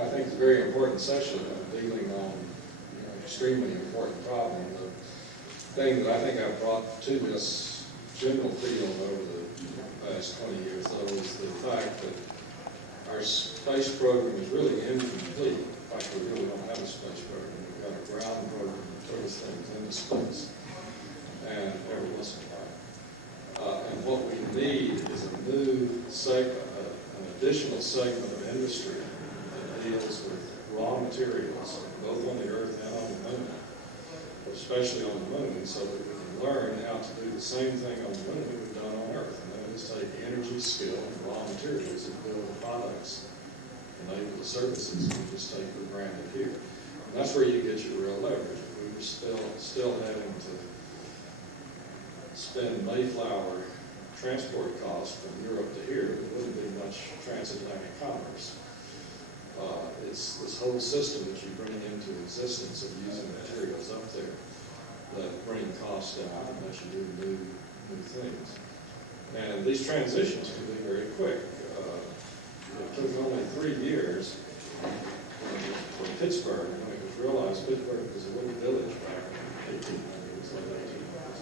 I think it's a very important session dealing on extremely important problem. The thing that I think I've brought to this general field over the past 20 years, though, is the fact that our space program is really incomplete. In fact, we really don't have a space program. We've got a ground program that throws things into space and every once in a while. And what we need is a new segment, an additional segment of industry that deals with raw materials, both on the Earth and on the Moon, especially on the Moon, so that we can learn how to do the same thing on the Moon that we've done on Earth. And that is take energy, skill, and raw materials and build the products, enable the services we just take for granted here. And that's where you get your real leverage. If we were still having to spend Mayflower transport costs from Europe to here, there wouldn't be much transatlantic commerce. It's this whole system that you bring into existence of using materials up there that bring costs down and let you do new things. And these transitions can be very quick. It took only 3 years for Pittsburgh, when it was realized Pittsburgh was a little village back in the 1800s, late 1800s.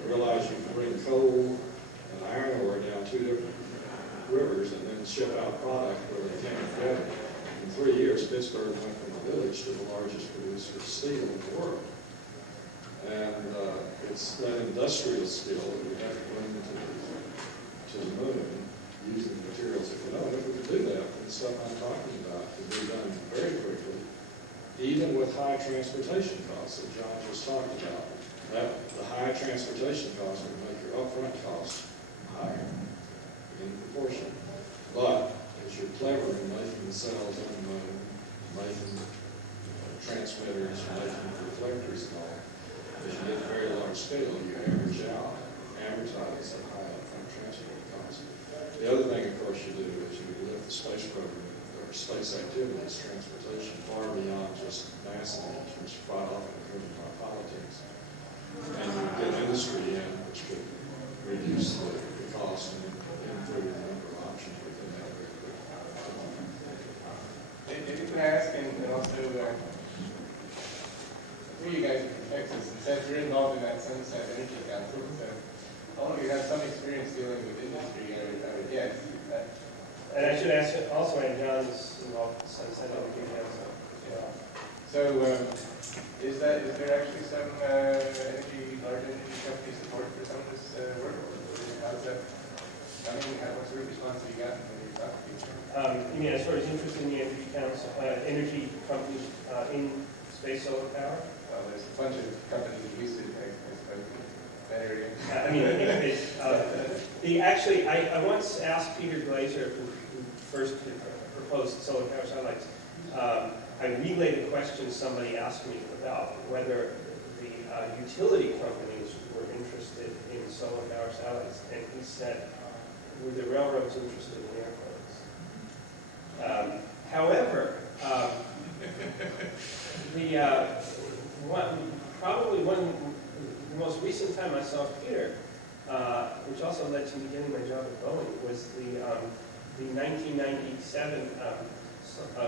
They realized you could bring coal and iron ore down 2 different rivers and then ship out product where they came together. In 3 years, Pittsburgh went from a village to the largest producer of steel in the world. And it's that industrial skill that we have to bring to the moon using the materials that we know. And if we can do that, then the stuff I'm talking about can be done very quickly, even with high transportation costs that John just talked about. The high transportation costs will make your upfront costs higher in proportion. But as you're clever in making the cells on the moon, making transmitters, making reflectors and all, as you get very large scale, you amortize that high upfront transport cost. The other thing, of course, you do is you lift the space program or space activities, transportation, far beyond just NASA, which is quite often driven by politics. And you get industry in, which could reduce the cost and improve the number of options within that very quickly. If you could ask, and also, for you guys from Texas, and since you're involved in that Sunset Energy Council, so all of you have some experience dealing with industry, I would guess. And I should ask also, and John's involved in Sunset Energy Council. Yeah. So, is there actually some large energy company support for some of this work? How's that? I mean, what sort of response have you gotten when you talk to people? You mean as far as interest in the energy council, energy companies in space solar power? Well, there's a bunch of companies that use it, I suppose, in that area. I mean, actually, I once asked Peter Glazer, who first proposed solar power satellites, I relayed a question somebody asked me about whether the utility companies were interested in solar power satellites, and he said, were the railroads interested in airplanes? However, the most recent time I saw Peter, which also led to me getting my job at Boeing, was the 1997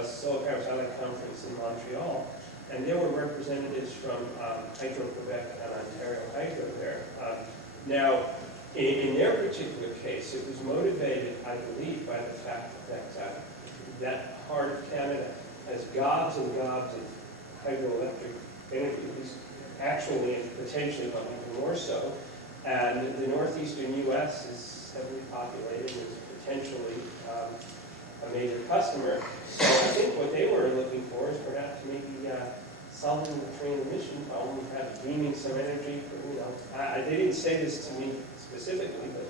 Solar Power Satellite Conference in Montreal, and there were representatives from Hydro-Quebec and Ontario Hydro there. Now, in their particular case, it was motivated, I believe, by the fact that that part of Canada has gobs and gobs of hydroelectric energy, at least actually and potentially even more so, and the northeastern U.S. is heavily populated and is potentially a major customer. So I think what they were looking for is perhaps maybe solving the train emission problem, perhaps beaming some energy. They didn't say this to me specifically, but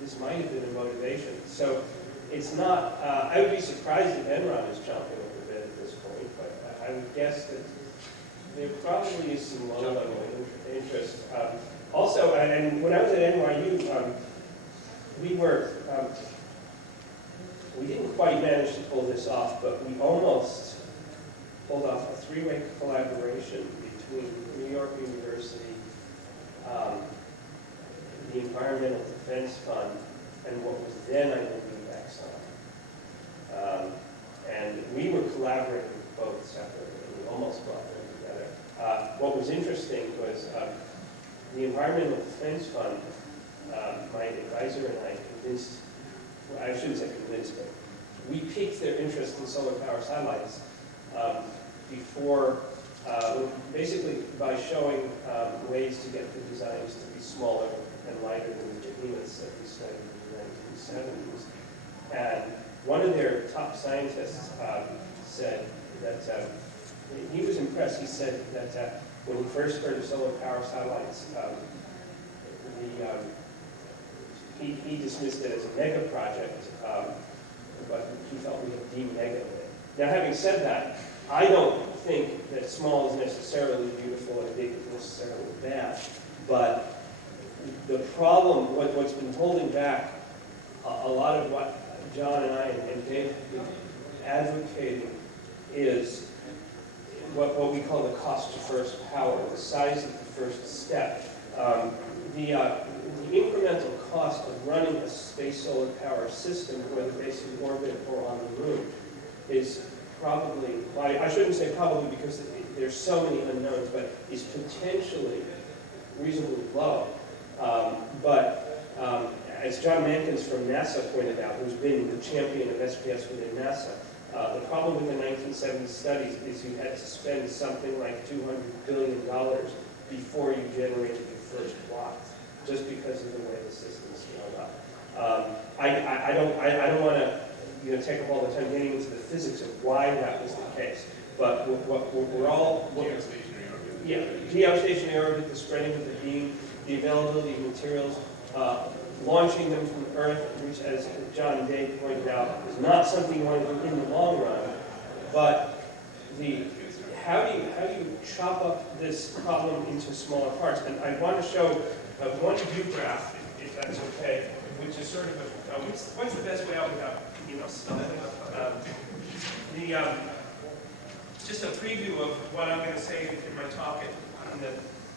this might have been a motivation. So it's not, I would be surprised if Enron is jumping over the bed at this point, but I would guess that there probably is some low-level interest. Also, and when I was at NYU, we didn't quite manage to pull this off, but we almost pulled off a three-way collaboration between New York University, the Environmental Defense Fund, and what was then, I believe, Exxon. And we were collaborated with both separately, and we almost brought them together. What was interesting was the Environmental Defense Fund, my advisor and I convinced, well, I shouldn't say convinced, but we piqued their interest in solar power satellites before, basically by showing ways to get the designs to be smaller and lighter than the behemoths that we studied in the 1970s. And one of their top scientists said that he was impressed. He said that when he first heard of solar power satellites, he dismissed it as a mega project, but he felt we had de-megaed it. Now, having said that, I don't think that small is necessarily beautiful and big is necessarily bad, but the problem, what's been holding back a lot of what John and I and Dave have been advocating is what we call the cost of first power, the size of the first step. The incremental cost of running a space solar power system, whether based in orbit or on the moon, is probably, well, I shouldn't say probably because there's so many unknowns, but is potentially reasonably low. As John Mankins from NASA pointed out, who's been the champion of SPS within NASA, the problem with the 1970 studies is you had to spend something like $200 billion before you generated your first watt, just because of the way the system scaled up. I don't want to take up all the time getting into the physics of why that was the case, but we're all Geostationary orbit. yeah, geostationary orbit, the spreading of the beam, the availability of materials, launching them from Earth, which, as John and Dave pointed out, is not something you want to do in the long run. But how do you chop up this problem into smaller parts? And I want to show one view graph, if that's okay, which is sort of what's the best way out without stumbling up. Just a preview of what I'm going to say in my talk in the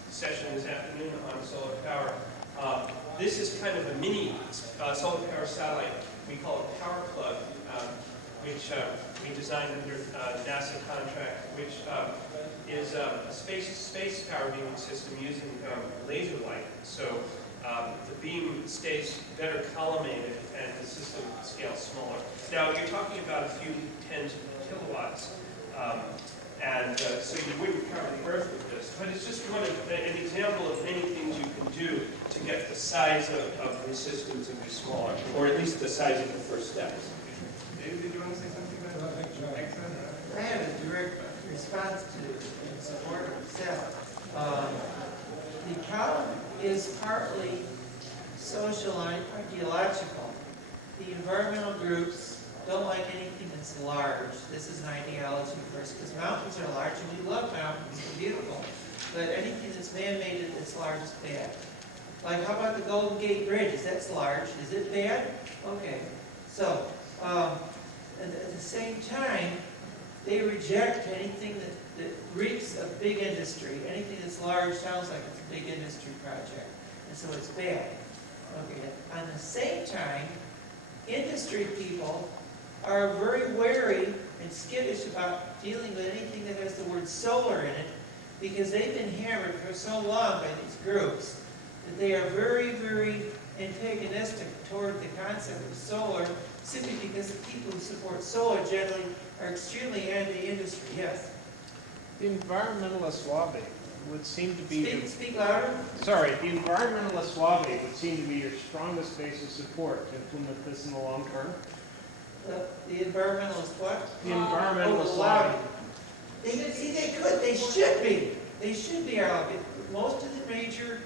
session this afternoon on solar power. This is kind of a mini solar power satellite. We call it Power Plug, which we designed under NASA contract, which is a space power beaming system using laser light. So the beam stays better collimated and the system scales smaller. Now you're talking about a few tens of kilowatts. So you wouldn't cover the Earth with this, but it's just an example of many things you can do to get the size of the system to be smaller, or at least the size of the first steps. Dave, did you want to say something about that? I have a direct response to in support of Seth. The problem is partly social and ideological. The environmental groups don't like anything that's large. This is an ideology first, because mountains are large, and we love mountains, they're beautiful. But anything that's man-made that's large is bad. Like, how about the Golden Gate Bridge? That's large. Is it bad? Okay. So, at the same time, they reject anything that reeks of big industry. Anything that's large sounds like it's a big industry project. And so it's bad. Okay. At the same time, industry people are very wary and skittish about dealing with anything that has the word solar in it, because they've been hammered for so long by these groups that they are very, very antagonistic toward the concept of solar, simply because the people who support solar generally are extremely anti-industry. Yes? The environmentalist lobby would seem to be... Speak louder. Sorry, the environmentalist lobby would seem to be your strongest base of support to implement this in the long term. The environmentalist what? The environmentalist lobby. They could. They should be. They should be our lobby. Most of the major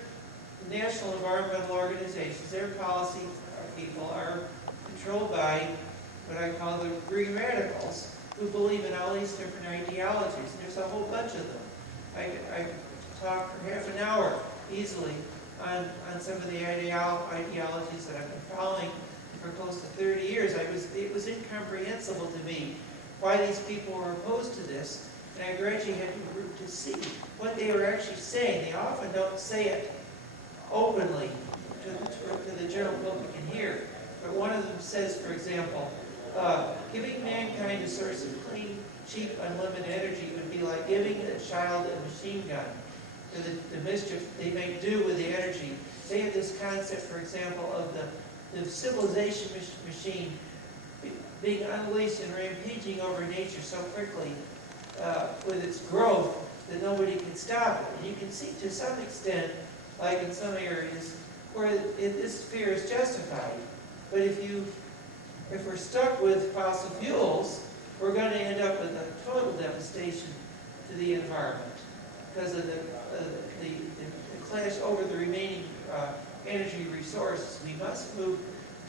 national environmental organizations, their policy people are controlled by what I call the green radicals, who believe in all these different ideologies. And there's a whole bunch of them. I talk for half an hour easily on some of the ideologies that I've been following for close to 30 years. It was incomprehensible to me why these people were opposed to this, and I gradually had to see what they were actually saying. They often don't say it openly to the general public can hear. But one of them says, for example, Giving mankind a source of clean, cheap, unlimited energy would be like giving a child a machine gun for the mischief they may do with the energy. They have this concept, for example, of the civilization machine being unleashed and rampaging over nature so quickly with its growth that nobody can stop it. And you can see to some extent, like in some areas, where this fear is justified. But if we're stuck with fossil fuels, we're going to end up with a total devastation to the environment because of the clash over the remaining energy resources. We must move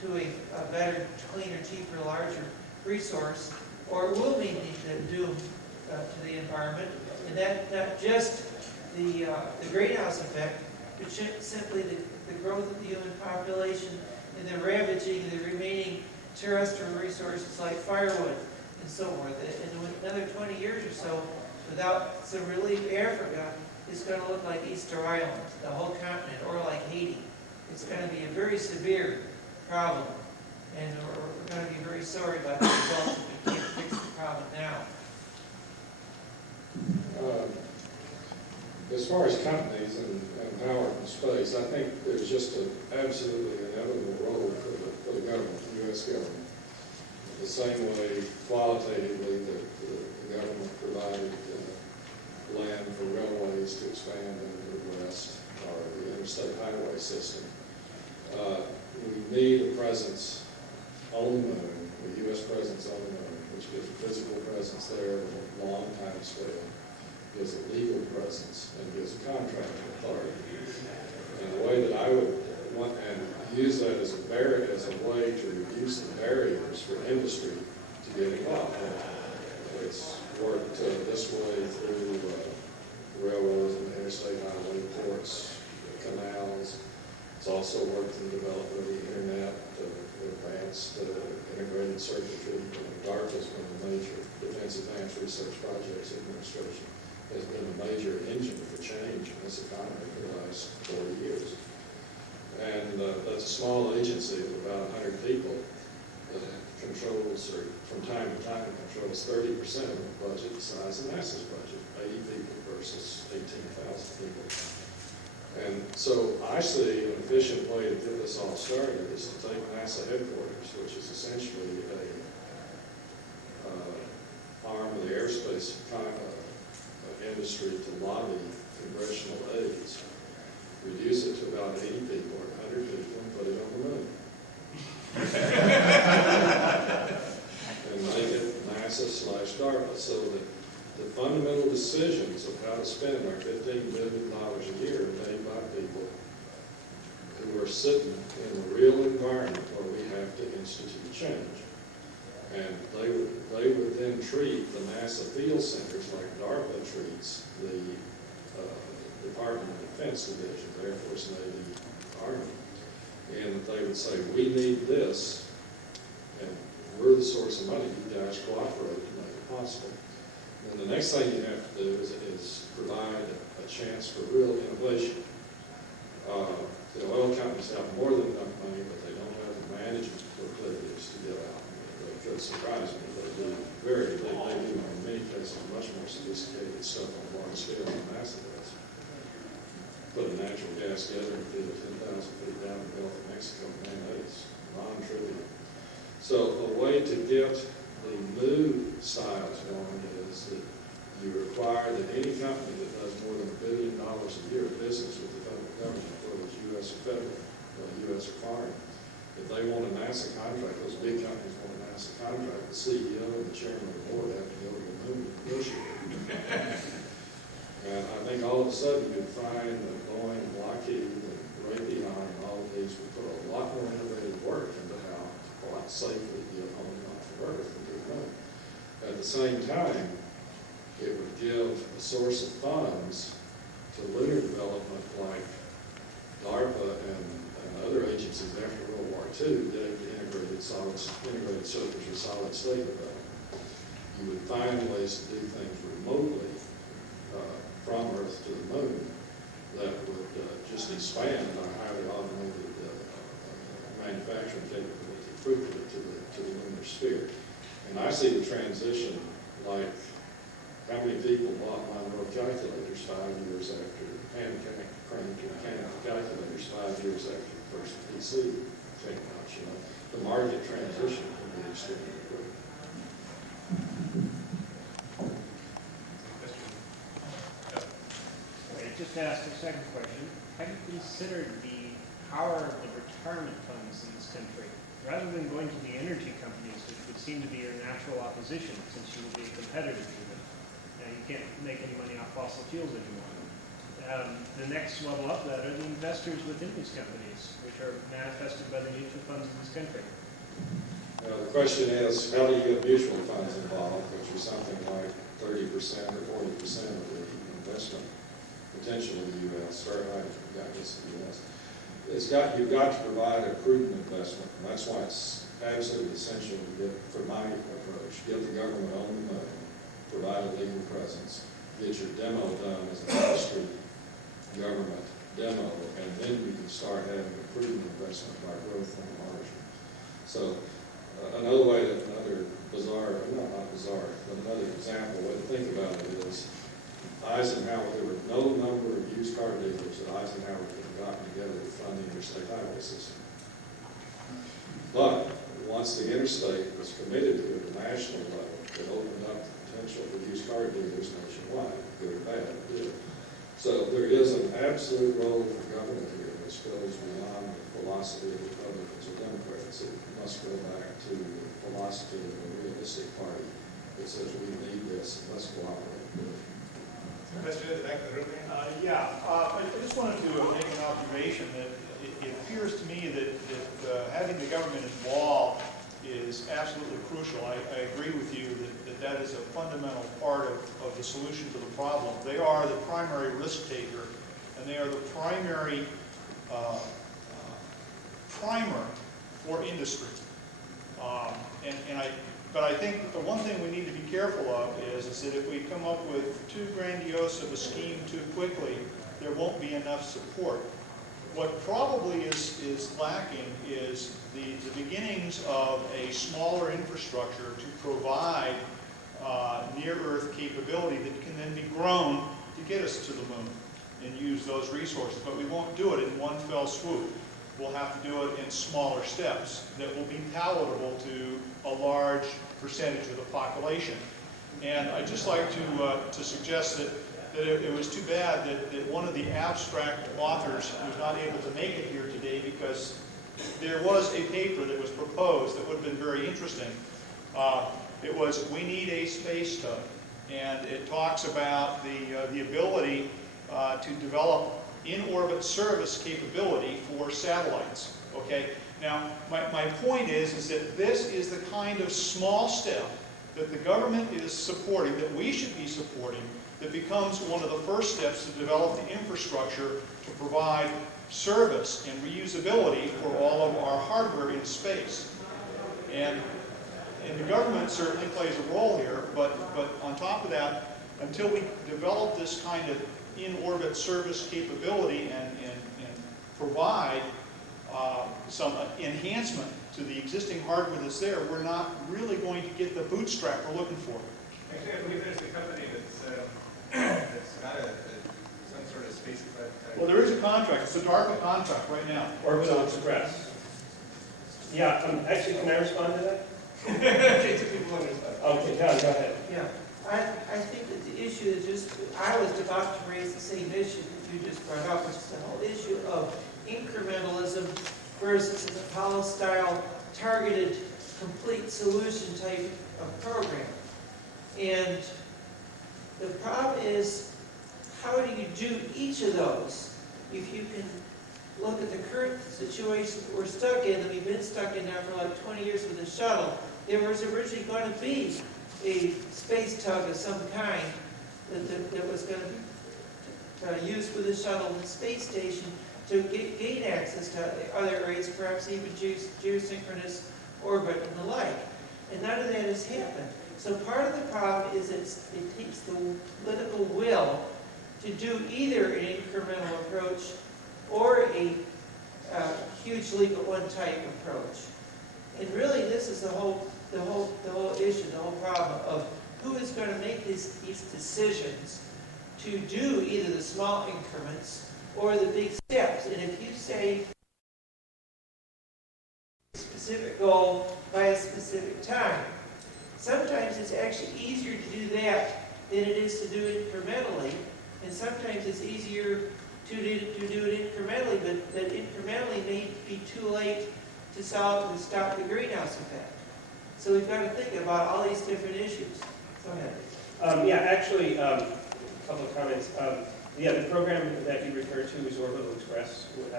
to a better, cleaner, cheaper, larger resource, or it will mean the doom to the environment. And that not just the greenhouse effect, but simply the growth of the human population and the ravaging of the remaining terrestrial resources like firewood and so forth. And in another 20 years or so, without some relief, Africa is going to look like Easter Island, the whole continent, or like Haiti. It's going to be a very severe problem, and we're going to be very sorry about the results if we can't fix the problem now. As far as companies and power and space, I think there's just an absolutely inevitable role for the government, the U.S. government. The same way, qualitatively, that the government provided land for railways to expand in the Midwest or the interstate highway system. We need a presence on the moon, a U.S. presence on the moon, which gives a physical presence there with a long time scale, gives a legal presence, and gives a contracting authority. And the way that I would want and use that as a way to reduce the barriers for industry to get involved. It's worked this way through railroads and interstate highway ports, canals. It's also worked in the development of the internet, advanced integrated circuitry. DARPA has been a major Defense Advanced Research Projects Administration, has been a major engine for change in this economy for the last 40 years. And that's a small agency of about 100 people that controls, or from time to time, controls 30% of the budget, the size of NASA's budget, 80 people versus 18,000 people. And so I see an efficient way to get this all started is to take NASA headquarters, which is essentially a arm of the aerospace industry to lobby congressional aides, reduce it to about 80 people or 100 people and put it on the moon. And make it NASA/DARPA so that the fundamental decisions of how to spend our $15 billion a year are made by people who are sitting in the real environment where we have to institute change. And they would then treat the NASA field centers like DARPA treats the Department of Defense divisions, Air Force, Navy, Army. And they would say, we need this, and we're the source of money. You guys cooperate to make it possible. And the next thing you have to do is provide a chance for real innovation. The oil companies have more than enough money, but they don't have the management proclivities to get out. They could surprise me. They do in many cases much more sophisticated stuff on a large scale than NASA does. Put a natural gas gathering field 10,000 feet down in the Gulf of Mexico, man, that is non-trivial. So a way to get the new styles going is that you require that any company that does more than $1 billion a year of business with the federal government, whether it's U.S. or federal, or U.S. or foreign, if they want a NASA contract, those big companies want a NASA contract, the CEO and the chairman of the board have to go to the moon and negotiate. And I think all of a sudden you'd find that Boeing, Lockheed, and Raytheon, and all of these would put a lot more innovative work into how to quite safely get on and off of Earth and do that. At the same time, it would give a source of funds to lunar development like DARPA and other agencies after World War II did integrated circuits or solid state development. You would find ways to do things remotely from Earth to the moon that would just expand our highly automated manufacturing capability recruited it to the lunar sphere. And I see the transition like how many people bought Monroe calculators 5 years after crank mechanical calculators 5 years after the first PC came out. You know, the market transition can be extremely quick. Okay, just to ask a second question, have you considered the power of the retirement funds in this country? Rather than going to the energy companies, which would seem to be your natural opposition, since you will be a competitor to them. Now, you can't make any money off fossil fuels anymore. The next level up that are the investors within these companies, which are manifested by the mutual funds in this country. The question is, how do you get mutual funds involved, which is something like 30% or 40% of the investment potential in the U.S., or I guess in the U.S. You've got to provide a prudent investment, and that's why it's absolutely essential to get, for my approach, get the government on the money, provide a legal presence, get your demo done as an industry government demo, and then you can start having a prudent investment by growth on the margin. So another example way to think about it is Eisenhower, there were no number of used car dealers that Eisenhower could have gotten together to fund the interstate highway system. But once the interstate was committed to at a national level, it opened up the potential for used car dealers nationwide, good or bad, good. So there is an absolute role for government here which goes beyond the philosophy of Republicans or Democrats. It must go back to the philosophy of a realistic party that says we need this and let's cooperate with it. Question at the back of the room. I just wanted to make an observation that it appears to me that having the government involved is absolutely crucial. I agree with you that is a fundamental part of the solution to the problem. They are the primary risk taker, and they are the primary primer for industry. But I think the one thing we need to be careful of is that if we come up with too grandiose of a scheme too quickly, there won't be enough support. What probably is lacking is the beginnings of a smaller infrastructure to provide near-Earth capability that can then be grown to get us to the moon and use those resources. But we won't do it in one fell swoop. We'll have to do it in smaller steps that will be palatable to a large percentage of the population. And I'd just like to suggest that it was too bad that one of the abstract authors was not able to make it here today, because there was a paper that was proposed that would have been very interesting. It was, we need a space tug, and it talks about the ability to develop in-orbit service capability for satellites. Okay. Now, my point is that this is the kind of small step that the government is supporting, that we should be supporting, that becomes one of the first steps to develop the infrastructure to provide service and reusability for all of our hardware in space. And the government certainly plays a role here, but on top of that, until we develop this kind of in-orbit service capability and provide some enhancement to the existing hardware that's there, we're not really going to get the bootstrap we're looking for. Actually, I believe there's a company that's got some sort of spacecraft type. Well, there is a contract. It's a DARPA contract right now. Orbital Express. Yeah, actually, can I respond to that? Okay, two people on this side. Okay, John, go ahead. Yeah, I think that the issue is I was about to raise the same issue that you just brought up, which is the whole issue of incrementalism versus an Apollo-style targeted complete solution type of program. And the problem is, how do you do each of those? If you can look at the current situation that we're stuck in, and we've been stuck in now for like 20 years with the shuttle, there was originally going to be a space tug of some kind that was going to be used with the shuttle and the space station to gain access to other areas, perhaps even geosynchronous orbit and the like. And none of that has happened. So part of the problem is it takes the political will to do either an incremental approach or a huge leap at one type approach. And really, this is the whole issue, the whole problem of who is going to make these decisions to do either the small increments or the big steps. And if you say a specific goal by a specific time, sometimes it's actually easier to do that than it is to do it incrementally. And sometimes it's easier to do it incrementally, but incrementally may be too late to stop the greenhouse effect. So we've got to think about all these different issues. Go ahead. Yeah, actually, a couple of comments. Yeah, the program that you referred to is Orbital Express, which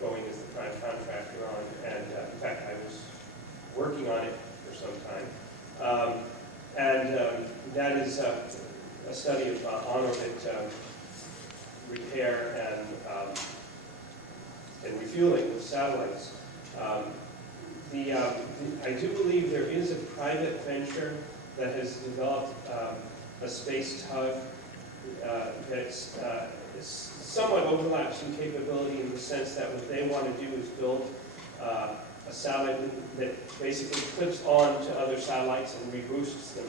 Boeing is the prime contractor on, and in fact, I was working on it for some time. That is a study of on-orbit repair and refueling with satellites. I do believe there is a private venture that has developed a space tug that's somewhat overlaps in capability in the sense that what they want to do is build a satellite that basically clips on to other satellites and reboosts them.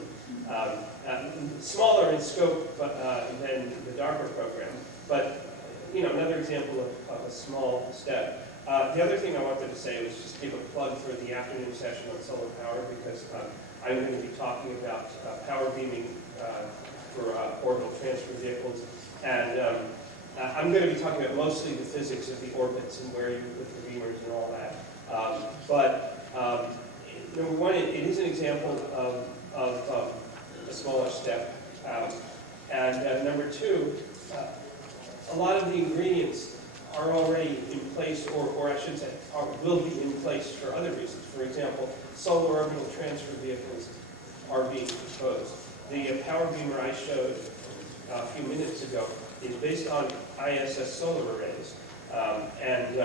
Smaller in scope than the DARPA program, but another example of a small step. The other thing I wanted to say was just give a plug for the afternoon session on solar power, because I'm going to be talking about power beaming for orbital transfer vehicles, and I'm going to be talking about mostly the physics of the orbits and where you put the beamers and all that. But number one, it is an example of a smaller step, and number two, a lot of the ingredients are already in place, or I should say, will be in place for other reasons. For example, solar orbital transfer vehicles are being proposed. The power beamer I showed a few minutes ago is based on ISS solar arrays and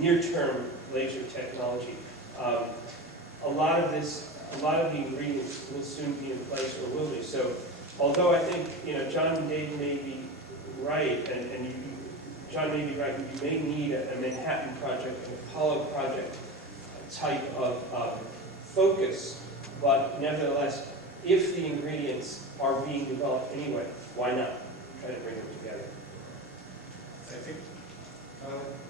near-term laser technology. A lot of the ingredients will soon be in place, or will be. So, although I think John and Dave may be right, and John may be right, you may need a Manhattan project, an Apollo project type of focus, but nevertheless, if the ingredients are being developed anyway, why not try to bring them together? I think,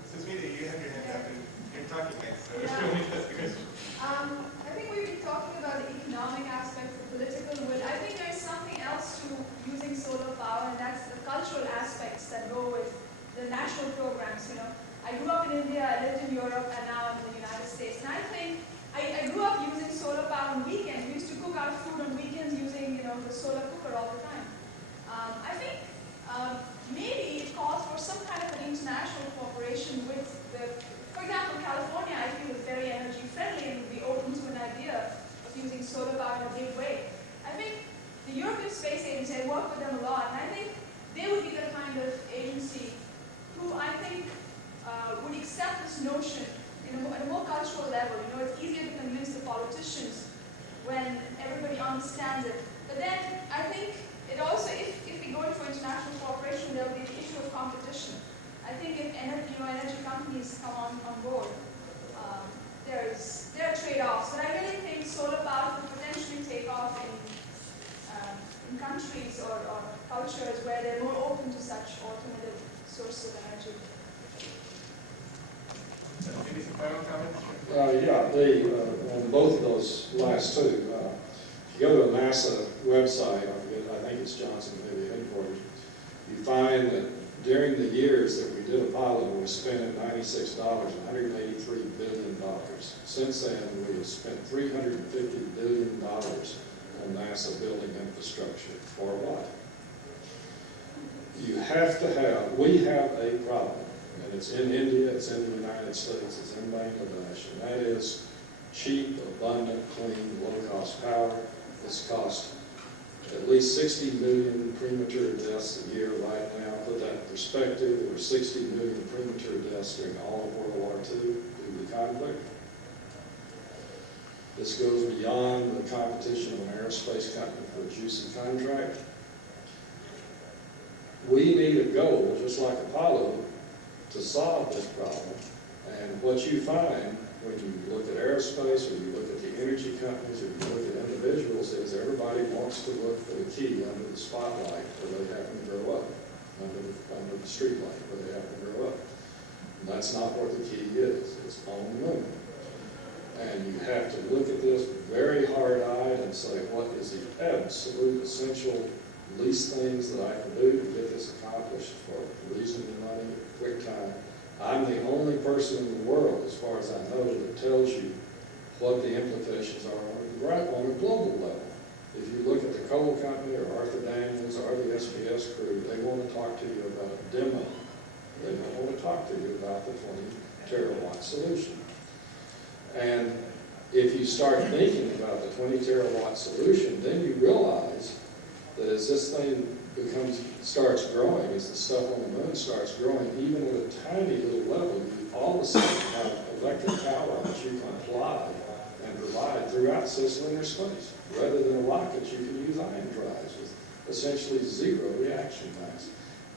Susmita, you have your hand up and you're talking next, so Yeah. let me ask the question. I think we've been talking about the economic aspects, the political will. I think there's something else to using solar power, and that's the cultural aspects that go with the national programs. I grew up in India, I lived in Europe, and now I'm in the United States. And I think I grew up using solar power on weekends. We used to cook our food on weekends using the solar cooker all the time. I think maybe it calls for some kind of an international cooperation with for example, California, I feel, is very energy friendly and would be open to an idea of using solar power in a big way. I think the European Space Agency, I work with them a lot, and I think they would be the kind of agency who I think would accept this notion at a more cultural level. It's easier to convince the politicians when everybody understands it. But then I think it also, if we go into international cooperation, there will be the issue of competition. I think if energy companies come on board, there are trade-offs. But I really think solar power could potentially take off in countries or cultures where they're more open to such alternative sources of energy. Maybe some final comments? On both of those last two, if you go to the NASA website, I think it's Johnson Navy headquarters, you find that during the years that we did Apollo, we spent at $96, $183 billion. Since then, we have spent $350 billion on NASA building infrastructure. For what? We have a problem, and it's in India, it's in the United States, it's in Bangladesh, and that is cheap, abundant, clean, low-cost power. It's cost at least 60 million premature deaths a year right now. Put that in perspective, there were 60 million premature deaths during all of World War II due to the conflict. This goes beyond the competition of an aerospace company for a juicy contract. We need a goal, just like Apollo, to solve this problem. And what you find when you look at aerospace, or you look at the energy companies, or you look at individuals, is everybody wants to look for the key under the spotlight where they happen to grow up, under the street light where they happen to grow up. And that's not what the key is. It's on the moon. And you have to look at this very hard-eyed and say, what is the absolute essential least things that I can do to get this accomplished for reasonable money, quick time. I'm the only person in the world, as far as I know, that tells you what the implications are on a global level. If you look at the coal company or Arthur Daniels or the SPS crew, they want to talk to you about a demo. They don't want to talk to you about the 20 terawatt solution. And if you start thinking about the 20 terawatt solution, then you realize that as this thing starts growing, as the stuff on the moon starts growing, even at a tiny little level, you all of a sudden have electric power that you can apply and provide throughout cislunar space. Rather than a rocket, you can use ion drives with essentially zero reaction mass.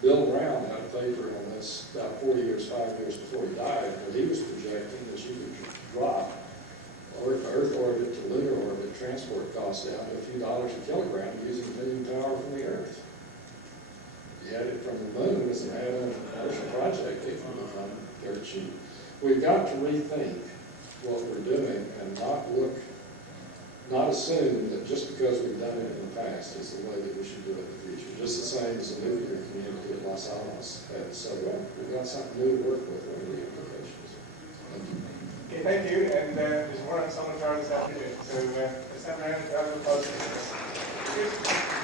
Bill Brown had a paper on this about 5 years before he died, where he was projecting that you could drop Earth orbit to lunar orbit transport costs down to a few dollars a kilogram using million power from the Earth. If you had it from the moon as an add-on commercial project, it can become dirt cheap. We've got to rethink what we're doing and not assume that just because we've done it in the past is the way that we should do it in the future. Just the same as the nuclear community at Los Alamos had said, well, we've got something new to work with. What are the implications? Thank you. Okay, thank you, and there's more on solar power this afternoon, so let's have a round of applause for this.